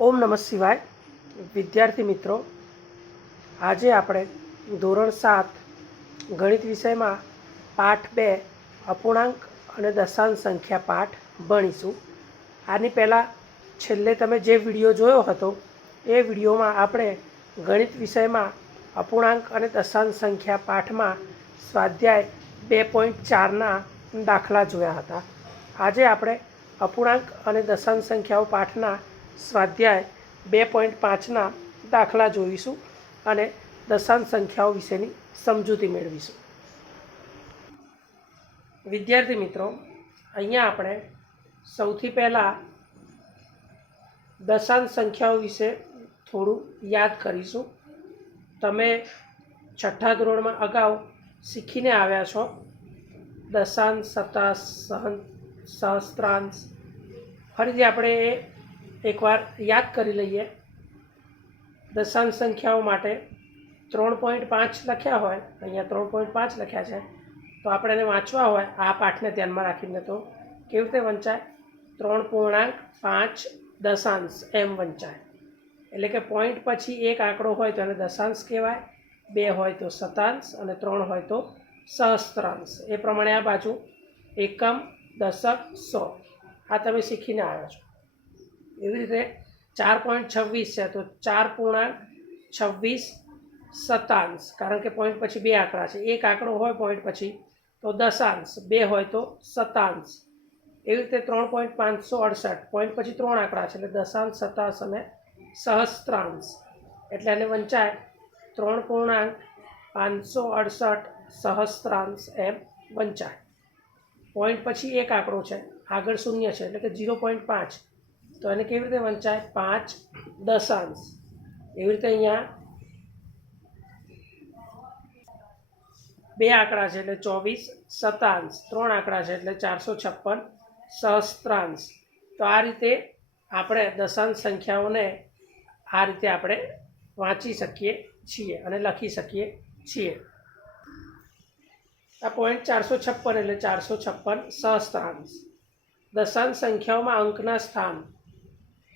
ओम नमः शिवाय। विद्यार्थी मित्रों, आज આપણે ધોરણ 7 ગણિત વિષયમાં પાઠ 2 અપૂર્ણાંક અને દશાંશ સંખ્યા પાઠ ભણીશું। આની પહેલાં છેલ્લે તમે જે વિડીયો જોયો હતો એ વિડીયોમાં આપણે ગણિત વિષયમાં અપૂર્ણાંક અને દશાંશ સંખ્યા પાઠમાં સ્વાધ્યાય 2.4ના દાખલા જોયા હતા। આજે આપણે અપૂર્ણાંક અને દશાંશ સંખ્યાઓ પાઠના સ્વાધ્યાય 2.5ના દાખલા જોઈશું અને દશાંશ સંખ્યાઓ વિશેની સમજૂતી મેળવીશું। વિદ્યાર્થી મિત્રો, અહીંયા આપણે સૌથી પહેલાં દશાંશ સંખ્યાઓ વિશે થોડું યાદ કરીશું। તમે છઠ્ઠા ધોરણમાં અગાઉ શીખીને આવ્યા છો દશાંશ, શતાંશ, સહસ્ત્રાંશ। ફરીથી આપણે એકવાર યાદ કરી લઈએ। દશાંશ સંખ્યાઓ માટે 3.5 લખ્યા હોય, અહીંયા 3.5 લખ્યા છે, તો આપણે એને વાંચવા હોય આ પાઠને ધ્યાનમાં રાખીને તો કેવી રીતે વંચાય? 3.5 દશાંશ એમ વંચાય। એટલે કે પોઈન્ટ પછી એક આંકડો હોય તો એને દશાંશ કહેવાય, 2 હોય તો શતાંશ અને 3 હોય તો સહસ્ત્રાંશ। એ પ્રમાણે આ બાજુ એકમ, દશક, સો આ તમે શીખીને આવ્યા છો। એવી રીતે 4.26 છે તો 4.26 શતાંશ, કારણ કે પોઈન્ટ પછી 2 આંકડા છે, એક આંકડો હોય પોઈન્ટ પછી તો દશાંશ, 2 હોય તો શતાંશ। એવી રીતે 3.568 પોઈન્ટ પછી 3 આંકડા છે એટલે દશાંશ, શતાંશ અને સહસ્ત્રાંશ, એટલે એને વંચાય 3.568 સહસ્ત્રાંશ એમ વંચાય। પોઈન્ટ પછી એક આંકડો છે, આગળ શૂન્ય છે એટલે કે 0.5, તો એને કેવી રીતે વંચાય? 5 દશાંશ। એવી રીતે અહીંયા 2 આંકડા છે એટલે 24 શતાંશ, 3 આંકડા છે એટલે 456 સહસ્ત્રાંશ। તો આ રીતે આપણે દશાંશ સંખ્યાઓને આ રીતે આપણે વાંચી શકીએ છીએ અને લખી શકીએ છીએ। આ પોઈન્ટ 456 એટલે 456 સહસ્ત્રાંશ। દશાંશ સંખ્યાઓમાં અંકના સ્થાન,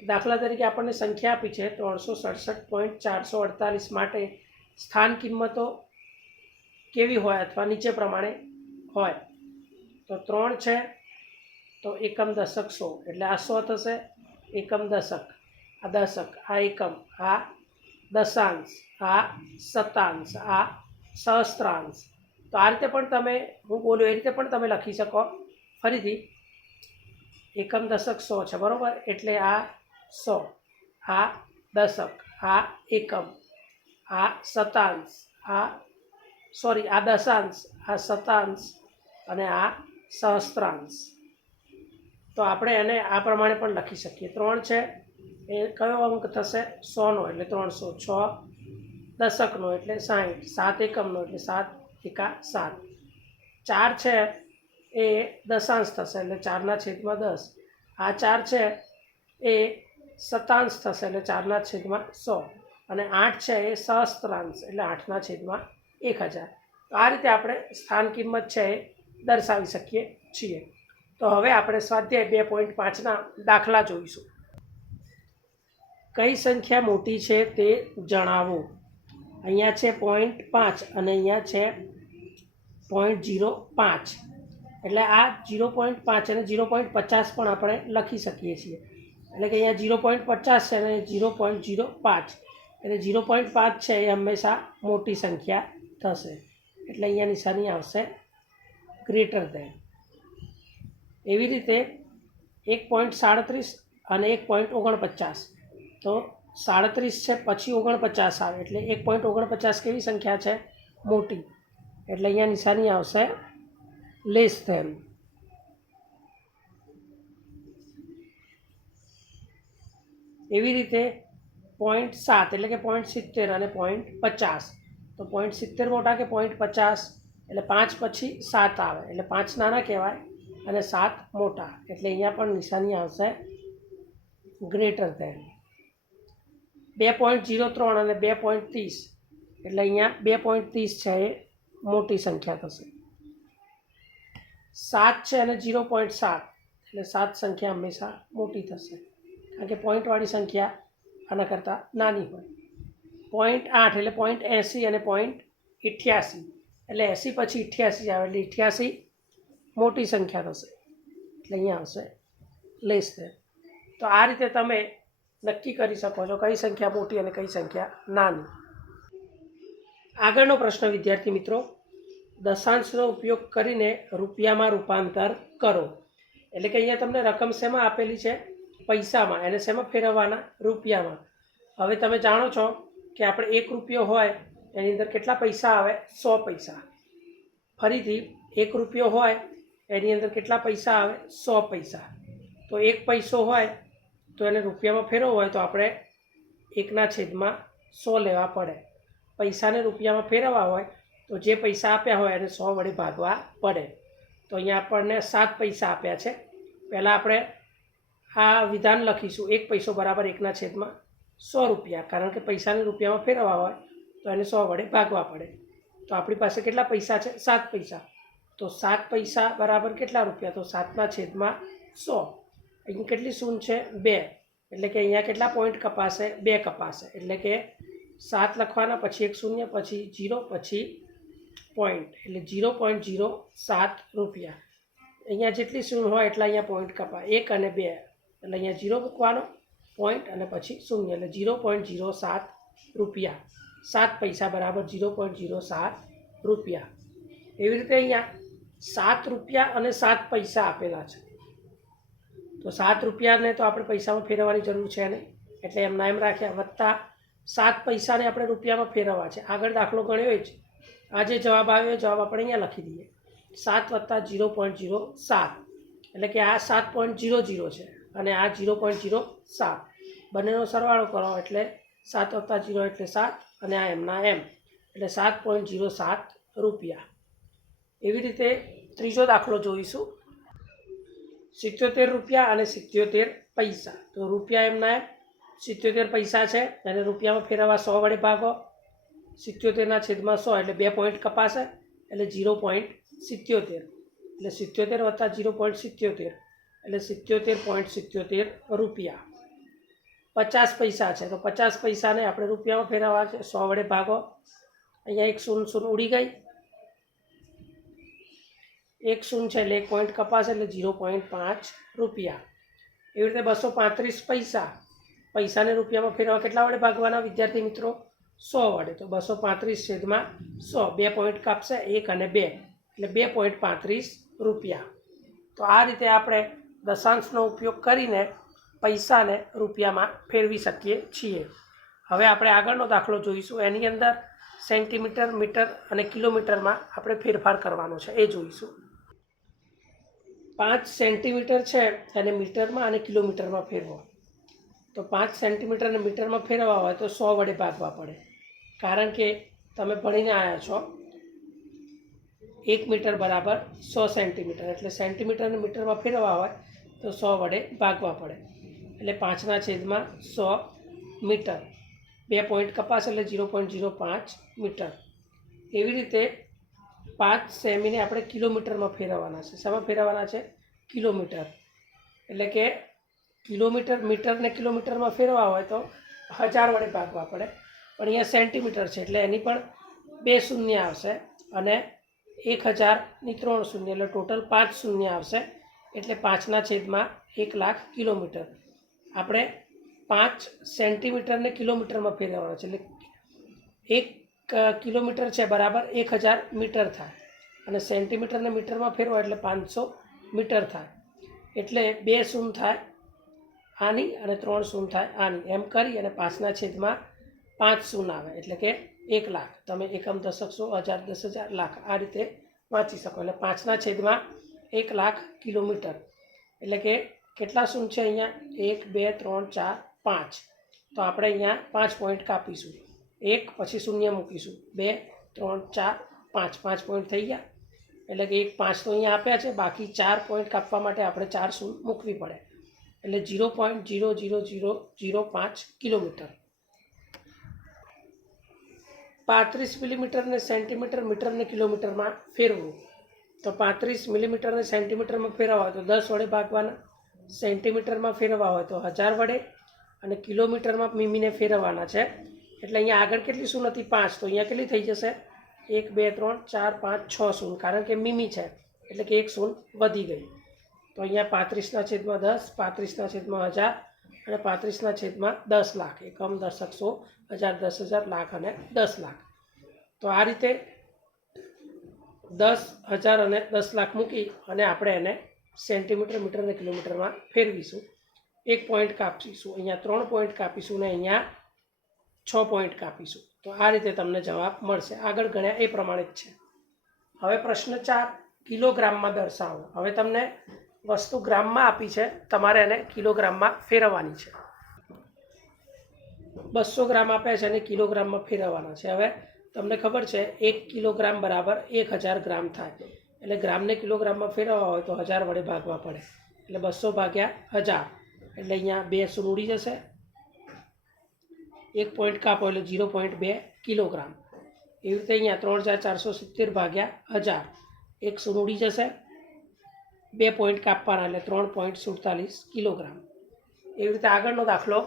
દાખલા તરીકે આપણને સંખ્યા આપી છે 367.448 માટે સ્થાન કિંમતો કેવી હોય અથવા નીચે પ્રમાણે હોય તો 3 છે તો એકમ, દશક, સો, એટલે આ 100 થશે, એકમ, દશક, આ દશક, આ એકમ, આ દશાંશ, આ શતાંશ, આ સહસ્ત્રાંશ। તો આ રીતે પણ તમે, હું બોલું એ રીતે પણ તમે લખી શકો। ફરીથી એકમ, દશક, સો છે બરાબર, એટલે આ 100, આ દશક, આ એકમ, આ શતાંશ, આ દશાંશ, આ શતાંશ અને આ સહસ્ત્રાંશ। તો આપણે એને આ પ્રમાણે પણ લખી શકીએ। 3 છે એ કયો અંક થશે? 100નો એટલે 300, 6 દશકનો એટલે 60, 7 એકમનો એટલે 7 એકા 7, 4 છે એ દશાંશ થશે એટલે 4/10, આ 4 છે એ શતાંશ થશે એટલે 4/100 અને 8 છે એ સહસ્ત્રાંશ એટલે 8/1000। તો આ રીતે આપણે સ્થાન કિંમત છે એ દર્શાવી શકીએ છીએ। તો હવે આપણે સ્વાધ્યાય 2.5ના દાખલા જોઈશું। કઈ સંખ્યા મોટી છે તે જણાવો। અહીંયા છે 0.5 અને અહીંયા છે 0.05, એટલે આ 0.5 અને 0.50 પણ આપણે લખી શકીએ છીએ। એટલે કે અહીંયા 0.50 છે અને 0.05, એટલે 0.5 છે એ હંમેશા મોટી સંખ્યા થશે, એટલે અહીંયા નિશાની આવશે ગ્રેટર ધેન। એવી રીતે 1.37 અને 1.49, તો 37 છે પછી 49 આવે એટલે 1.49 કેવી સંખ્યા છે? મોટી, એટલે અહીંયા નિશાની આવશે લેસ ધેન। એવી રીતે 0.7 એટલે કે 0.70 અને 0.50, તો 0.70 મોટા કે 0.50, એટલે 5 પછી 7 આવે એટલે 5 નાના કહેવાય અને 7 મોટા, એટલે અહીંયા પણ નિશાની આવશે ગ્રેટર ધેન। 2.03 અને 2.30, એટલે અહીંયા 2.30 છે એ મોટી સંખ્યા થશે। 7 છે અને 0.7, એટલે 7 સંખ્યા હંમેશા મોટી થશે, કારણ કે પોઈન્ટવાળી સંખ્યા આના કરતાં નાની હોય. 0.8 એટલે 0.80 અને 0.88 એટલે 80 પછી 88 આવે એટલે 88 મોટી સંખ્યા થશે, એટલે અહીંયા આવશે લેસ ધેન. તો આ રીતે તમે નક્કી કરી શકો છો કઈ સંખ્યા મોટી અને કઈ સંખ્યા નાની. આગળનો પ્રશ્ન વિદ્યાર્થી મિત્રો, દશાંશનો ઉપયોગ કરીને રૂપિયામાં રૂપાંતર કરો. એટલે કે અહીંયા તમને રકમ શેમાં આપેલી છે? પૈસામાં. એને શેમાં ફેરવવાના? રૂપિયામાં. હવે તમે જાણો છો કે આપણે 1 રૂપિયો હોય એની અંદર કેટલા પૈસા આવે? 100 પૈસા. ફરીથી 1 રૂપિયો હોય એની અંદર કેટલા પૈસા આવે? 100 પૈસા. તો 1 પૈસો હોય તો એને રૂપિયામાં ફેરવવો હોય તો આપણે 1/100 લેવા પડે. પૈસાને રૂપિયામાં ફેરવવા હોય તો જે પૈસા આપ્યા હોય એને 100 વડે ભાગવા પડે. તો અહીંયા આપણને 7 પૈસા આપ્યા છે. પહેલાં આપણે આ વિધાન લખીશું, 1 પૈસો બરાબર 1/100 રૂપિયા. કારણ કે પૈસાને રૂપિયામાં ફેરવવા હોય તો એને 100 વડે ભાગવા પડે. તો આપણી પાસે કેટલા પૈસા છે? 7 પૈસા. તો 7 પૈસા બરાબર કેટલા રૂપિયા? તો 7/100. અહીં કેટલી શૂન્ય છે? 2. એટલે કે અહીંયા કેટલા પોઈન્ટ કપાશે? 2 કપાશે. એટલે કે 7 લખવાના, પછી 1 શૂન્ય, પછી 0, પછી પોઈન્ટ, એટલે 0.07 રૂપિયા. અહીંયા જેટલી શૂન્ય હોય એટલા અહીંયા પોઈન્ટ કપાય, 1 અને 2, એટલે અહીંયા 0 મૂકવાનો, પોઈન્ટ અને પછી શૂન્ય, એટલે 0.07 રૂપિયા. 7 પૈસા બરાબર 0.07 રૂપિયા. એવી રીતે અહીંયા 7 રૂપિયા અને 7 પૈસા આપેલા છે. તો 7 રૂપિયાને તો આપણે પૈસામાં ફેરવવાની જરૂર છે નહીં, એટલે એમના એમ રાખ્યા. વત્તા 7 પૈસાને આપણે રૂપિયામાં ફેરવવા છે. આગળ દાખલો ગણ્યો જ, આ જે જવાબ આવ્યો જવાબ આપણે અહીંયા લખી દઈએ. 7 વત્તા 0.07 એટલે કે આ 7.00 છે અને આ 0.07. બંનેનો સરવાળો કરો એટલે 7 વત્તા 0 એટલે 7 અને આ એમના એમ એટલે 7.07 રૂપિયા. એવી રીતે ત્રીજો દાખલો જોઈશું. 77 રૂપિયા અને 77 પૈસા. તો રૂપિયા એમના એમ, 77 પૈસા છે એને રૂપિયામાં ફેરવવા 100 વડે ભાગો. 77/100 એટલે 2 પોઈન્ટ કપાશે એટલે 0.77. એટલે 77 વત્તા 0.77 એટલે 77.77 રૂપિયા. 50 પૈસા છે તો 50 પૈસાને આપણે રૂપિયામાં ફેરવવા છે, 100 વડે ભાગો. અહીંયા 1 શૂન્ય ઉડી ગઈ, 1 શૂન્ય છે એટલે 1 પોઈન્ટ કપાશે એટલે 0.5 રૂપિયા. એવી રીતે 235 પૈસા. પૈસાને રૂપિયામાં ફેરવવા કેટલા વડે ભાગવાના વિદ્યાર્થી મિત્રો? 100 વડે. તો 235/100, 2 પોઈન્ટ કાપશે, 1 અને 2 એટલે 2.35 રૂપિયા. તો આ રીતે આપણે દશાંશનો ઉપયોગ કરીને પૈસાને રૂપિયામાં ફેરવી શકીએ છીએ. હવે આપણે આગળનો દાખલો જોઈશું. એની અંદર સેન્ટીમીટર, મીટર અને કિલોમીટરમાં આપણે ફેરફાર કરવાનો છે, એ જોઈશું. 5 સેન્ટીમીટર છે એને મીટરમાં અને કિલોમીટરમાં ફેરવો. તો 5 સેન્ટીમીટરને મીટરમાં ફેરવવા હોય તો 100 વડે ભાગવા પડે. કારણ કે તમે ભણીને આવ્યા છો 1 મીટર બરાબર 100 સેન્ટીમીટર, એટલે સેન્ટીમીટરને મીટરમાં ફેરવવા હોય તો 100 વડે ભાગવા પડે. એટલે 5/100 મીટર. 2 પોઈન્ટ કપાસ એટલે 0.05 મીટર. એવી રીતે 5 સેમીને આપણે કિલોમીટરમાં ફેરવવાના છે. શેમાં ફેરવવાના છે? કિલોમીટર. એટલે કે કિલોમીટર, મીટરને કિલોમીટરમાં ફેરવવા હોય તો 1000 વડે ભાગવા પડે. પણ અહીંયા સેન્ટીમીટર છે એટલે એની પણ 2 શૂન્ય આવશે અને 1000ની 3 શૂન્ય એટલે ટોટલ 5 શૂન્ય આવશે. એટલે 5/1,00,000 કિલોમીટર. આપણે 5 સેન્ટીમીટરને કિલોમીટરમાં ફેરવવાના છે. એટલે 1 કિલોમીટર છે બરાબર 1000 મીટર થાય અને સેન્ટીમીટરને મીટરમાં ફેરવો એટલે 500 મીટર થાય. એટલે 2 શૂન્ય થાય આની અને 3 શૂન્ય થાય આની. એમ કરી અને 5/5 શૂન્ય આવે એટલે કે 1,00,000. તમે એકમ, દશક, 100, 1000, 10,000, લાખ આ રીતે વાંચી શકો. એટલે 5/1,00,000 કિલોમીટર. એટલે કે કેટલા શૂન્ય છે અહીંયા? 1, 2, 3, 4, 5. તો આપણે અહીંયા 5 પોઈન્ટ કાપીશું, 1 પછી શૂન્ય મૂકીશું, 2, 3, 4, 5, 5 પોઈન્ટ થઈ ગયા. એટલે કે 5 તો અહીંયા આપ્યા છે, બાકી 4 પોઈન્ટ કાપવા માટે આપણે 4 શૂન્ય મૂકવી પડે. એટલે 0.00005 કિલોમીટર. 35 મિલીમીટરને સેન્ટીમીટર, મીટરને કિલોમીટરમાં ફેરવવું. તો 35 મિલીમીટરને સેન્ટીમીટરમાં ફેરવવા હોય તો 10 વડે ભાગવાના. સેન્ટીમીટરમાં ફેરવવા હોય તો 1000 વડે અને કિલોમીટરમાં મીમીને ફેરવવાના છે. એટલે અહીંયા આગળ કેટલી શૂન્ય હતી? 5. તો અહીંયા કેટલી થઈ જશે? 1 2 3 4 5 6 શૂન્ય, કારણ કે મીમી છે એટલે કે 1 શૂન્ય વધી ગઈ. તો અહીંયા 35/10, 35/1000 અને 35/10 લાખ. એકમ, દશક, સો, હજાર, 10,000, લાખ અને 10 લાખ. તો આ રીતે 10, 1000 અને 10 લાખ મૂકી અને આપણે એને સેન્ટીમીટર, મીટર અને કિલોમીટરમાં ફેરવીશું. 1 પોઈન્ટ કાપીશું, અહીંયા 3 પોઈન્ટ કાપીશું ને અહીંયા 6 પોઈન્ટ કાપીશું. તો આ રીતે તમને જવાબ મળશે. આગળ ગણ્યા એ પ્રમાણે જ છે. હવે પ્રશ્ન 4, કિલોગ્રામમાં દર્શાવો. હવે તમને વસ્તુ ગ્રામમાં આપી છે, તમારે એને કિલોગ્રામમાં ફેરવવાની છે. 200 ગ્રામ આપ્યા છે અને કિલોગ્રામમાં ફેરવવાના છે. હવે તમને ખબર છે 1 કિલોગ્રામ બરાબર 1000 ગ્રામ થાય. એટલે ગ્રામને કિલોગ્રામમાં ફેરવવા હોય તો 1000 વડે ભાગવા પડે. એટલે 200 ભાગ્યા 1000, એટલે અહીંયા 2 શૂન્ય ઉડી જશે. 1 પોઈન્ટ કાપો એટલે 0.2 કિલોગ્રામ. એવી રીતે અહીંયા 3470 ભાગ્યા 1000, 1 શૂન્ય ઉડી જશે. 2 પોઈન્ટ કાપવાના એટલે 3.47 કિલોગ્રામ. એવી રીતે આગળનો દાખલો,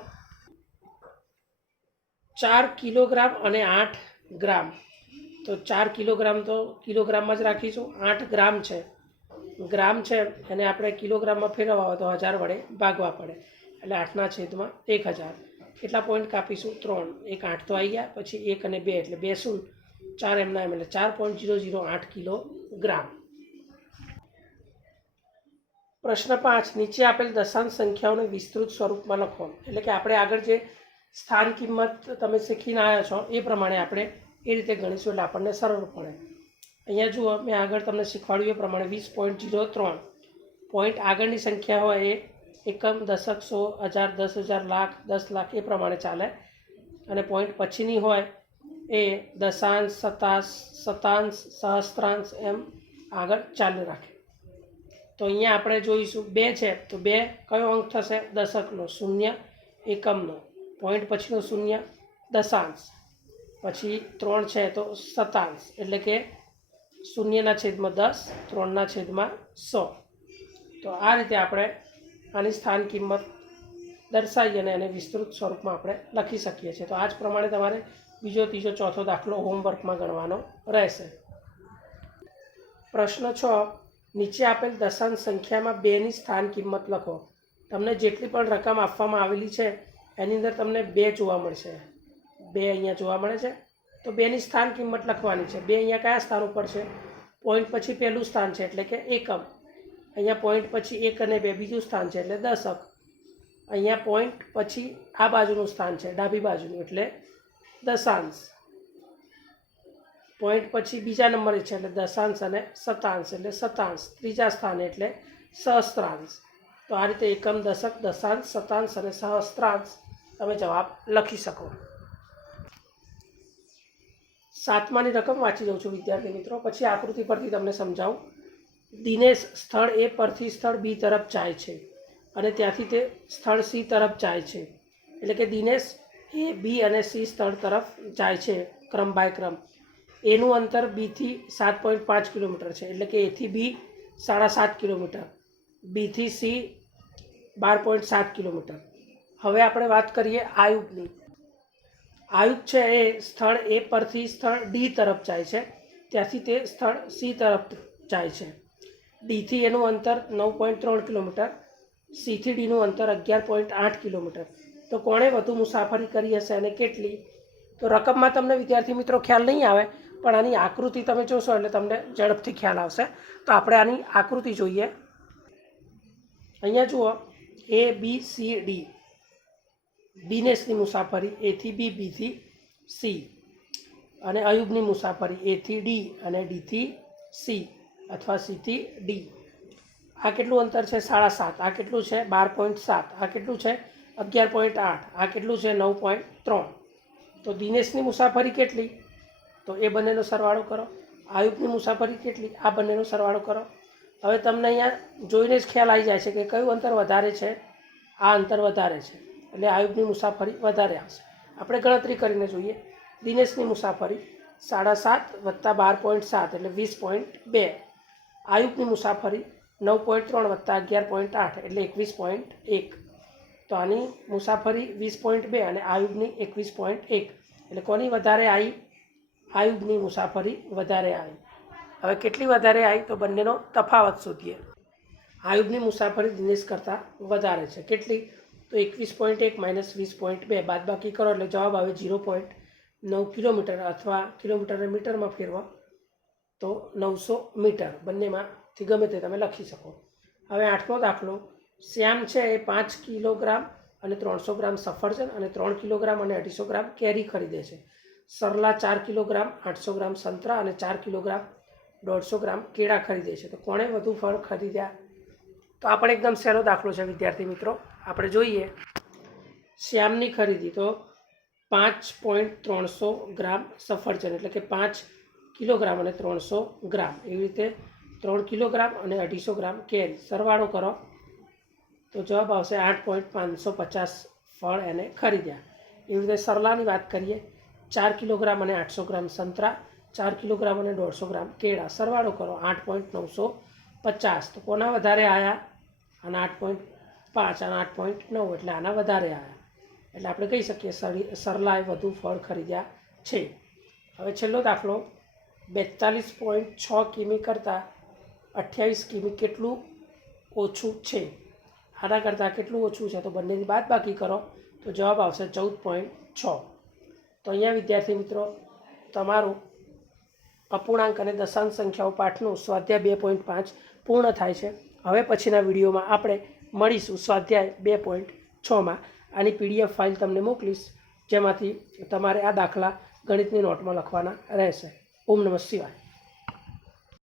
4 કિલોગ્રામ અને 8 ગ્રામ. તો 4 કિલોગ્રામ તો કિલોગ્રામમાં જ રાખીશું. 8 ગ્રામ છે, એને આપણે કિલોગ્રામમાં ફેરવવા હોય તો 1000 વડે ભાગવા પડે. એટલે 8/1000. કેટલા પોઈન્ટ કાપીશું? 3. 1 8 તો આવી ગયા, પછી 1 અને 2 એટલે 2 શૂન્ય, 4 એમના એમ, એટલે 4.008 કિલોગ્રામ. પ્રશ્ન 5, નીચે આપેલ દશાંશ સંખ્યાઓને વિસ્તૃત સ્વરૂપમાં લખો. એટલે કે આપણે આગળ જે સ્થાન કિંમત તમે શીખીને આવ્યા છો એ પ્રમાણે આપણે એ રીતે ગણીશું એટલે આપણને સરળ પડે. અહીંયા જુઓ, મેં આગળ તમને શીખવાડ્યું એ પ્રમાણે 20.03 પોઈન્ટ આગળની સંખ્યા હોય એ એકમ, દશક, સો, હજાર, 10,000, લાખ, 10 લાખ એ પ્રમાણે ચાલે. અને પોઈન્ટ પછીની હોય એ દશાંશ, શતાંશ, સહસ્ત્રાંશ એમ આગળ ચાલુ રાખે. તો અહીંયા આપણે જોઈશું 2 છે તો 2 કયો અંક થશે? દશકનો. 0 એકમનો. પોઈન્ટ પછીનો 0 દશાંશ. પછી 3 છે તો શતાંશ, એટલે કે 0/10, 3/100. તો આ રીતે આપણે આની સ્થાન કિંમત દર્શાવી અને એને વિસ્તૃત સ્વરૂપમાં આપણે લખી શકીએ છીએ. તો આ જ પ્રમાણે તમારે બીજો, ત્રીજો, ચોથો દાખલો હોમવર્કમાં ગણવાનો રહેશે. પ્રશ્ન 6, નીચે આપેલ દશાંશ સંખ્યામાં 2ની સ્થાન કિંમત લખો. તમને જેટલી પણ રકમ આપવામાં આવેલી છે એની અંદર તમને 2 જોવા મળશે. 2 અહીંયા જોવા મળે છે, તો 2ની સ્થાન કિંમત લખવાની છે. 2 અહીંયા કયા સ્થાન ઉપર છે? પોઈન્ટ પછી પહેલું સ્થાન છે એટલે કે એકમ. અહીંયા પોઈન્ટ પછી 1 અને 2 બીજું સ્થાન છે એટલે દશક. અહીંયા પોઈન્ટ પછી આ બાજુનું સ્થાન છે, ડાબી બાજુનું, એટલે દશાંશ. પોઈન્ટ પછી બીજા નંબરે છે એટલે દશાંશ અને શતાંશ એટલે શતાંશ. ત્રીજા સ્થાને એટલે સહસ્ત્રાંશ. તો આ રીતે એકમ, દશક, દશાંશ, શતાંશ અને સહસ્ત્રાંશ તમે જવાબ લખી શકો. 7માની રકમ વાંચી દઉં છું વિદ્યાર્થી મિત્રો, પછી આકૃતિ પરથી તમને સમજાવું. દિનેશ સ્થળ A પરથી સ્થળ B તરફ જાય છે અને ત્યાંથી તે સ્થળ C તરફ જાય છે. એટલે કે દિનેશ A, B અને C સ્થળ તરફ જાય છે ક્રમ બાય ક્રમ. એનું અંતર બીથી 7.5 કિલોમીટર છે, એટલે કે એથી B 7.5 કિલોમીટર, બીથી C 12.7 કિલોમીટર. હવે આપણે વાત કરીએ આયુબની. આયુબ છે એ સ્થળ A પરથી સ્થળ D તરફ જાય છે, ત્યાંથી તે સ્થળ C તરફ જાય છે. ડીથી એનું અંતર 9.3 કિલોમીટર, સીથી ડીનું અંતર 11.8 કિલોમીટર. તો કોણે વધુ મુસાફરી કરી હશે અને કેટલી? તો રકમમાં તમને વિદ્યાર્થી મિત્રો ખ્યાલ નહીં આવે, પણ આની આકૃતિ તમે જોશો એટલે તમને ઝડપથી ખ્યાલ આવશે. તો આપણે આની આકૃતિ જોઈએ. અહીંયા જુઓ, A, B, C, D. દિનેશની મુસાફરી એથી B, બીથી C. અને અયુબની મુસાફરી એથી D અને Dથી C અથવા Cથી D. આ કેટલું અંતર છે? 7.5. આ કેટલું છે? 12.7. આ કેટલું છે? 11.8. આ કેટલું છે? 9.3. તો દિનેશની મુસાફરી કેટલી? તો એ બંનેનો સરવાળો કરો. આયુબની મુસાફરી કેટલી? આ બંનેનો સરવાળો કરો. હવે તમને અહીંયા જોઈને જ ખ્યાલ આવી જાય છે કે કયું અંતર વધારે છે. આ અંતર વધારે છે એટલે આયુબની મુસાફરી વધારે આવશે. આપણે ગણતરી કરીને જોઈએ. દિનેશની મુસાફરી 7.5 વત્તા 12.7 એટલે 20.2. આયુબની મુસાફરી 9.3 વત્તા 11.8 એટલે 21.1. તો આની મુસાફરી 20.2 અને આયુબની 21.1, એટલે કોની વધારે આવી? આયુબની મુસાફરી વધારે આવી. હવે કેટલી વધારે આવી તો બંનેનો તફાવત શોધીએ. આયુબની મુસાફરી દિનેશ કરતાં વધારે છે. કેટલી? તો 21.1 માઇનસ 20.2 બાદબાકી કરો એટલે જવાબ આવે 0.9 કિલોમીટર, અથવા કિલોમીટરને મીટરમાં ફેરવો તો 900 મીટર. બંનેમાંથી ગમે તે તમે લખી શકો. હવે 8મો દાખલો. શ્યામ છે એ 5 કિલોગ્રામ અને 300 ગ્રામ સફરજન અને 3 કિલોગ્રામ અને 250 ગ્રામ કેરી ખરીદે છે. સરલા 4 કિલોગ્રામ 800 ગ્રામ સંતરા અને 4 કિલોગ્રામ 150 ગ્રામ કેળા ખરીદે છે. તો કોણે વધુ ફળ ખરીદ્યા? તો આ પણ એકદમ સહેલો દાખલો છે વિદ્યાર્થી મિત્રો. આપણે જોઈએ શ્યામની ખરીદી તો 5.300 ગ્રામ સફરજન, એટલે કે 5 કિલોગ્રામ અને 300 ગ્રામ, એવી રીતે 3 કિલોગ્રામ અને 250 ગ્રામ કેરી. સરવાળો કરો તો જવાબ આવશે 8.550 ફળ એને ખરીદ્યા. એવી રીતે સરલાની વાત કરીએ, 4 કિલોગ્રામ અને 800 ગ્રામ સંતરા, 4 કિલોગ્રામ અને 150 ગ્રામ કેળા. સરવાળો કરો 8.950. તો કોના વધારે આવ્યા? આના 8.5 અને 8.9, એટલે આના વધારે આવ્યા. એટલે આપણે કહી શકીએ સરલાએ વધુ ફળ ખરીદ્યા છે. હવે છેલ્લો દાખલો. 42.6 કિમી કરતાં 28 કિમી કેટલું ઓછું છે? આના કરતાં કેટલું ઓછું છે? તો બંનેની બાદબાકી કરો તો જવાબ આવશે 14.6. તો અહીંયા વિદ્યાર્થી મિત્રો તમારું અપૂર્ણાંક અને દશાંશ સંખ્યાઓ પાઠનું સ્વાધ્યાય 2.5 પૂર્ણ થાય છે. હવે પછીના વિડીયોમાં આપણે મળીશું સ્વાધ્યાય 2.6માં. આની PDF ફાઇલ તમને મોકલીશ, જેમાંથી તમારે આ દાખલા ગણિતની નોટમાં લખવાના રહેશે. ઓમ નમઃ શિવાય.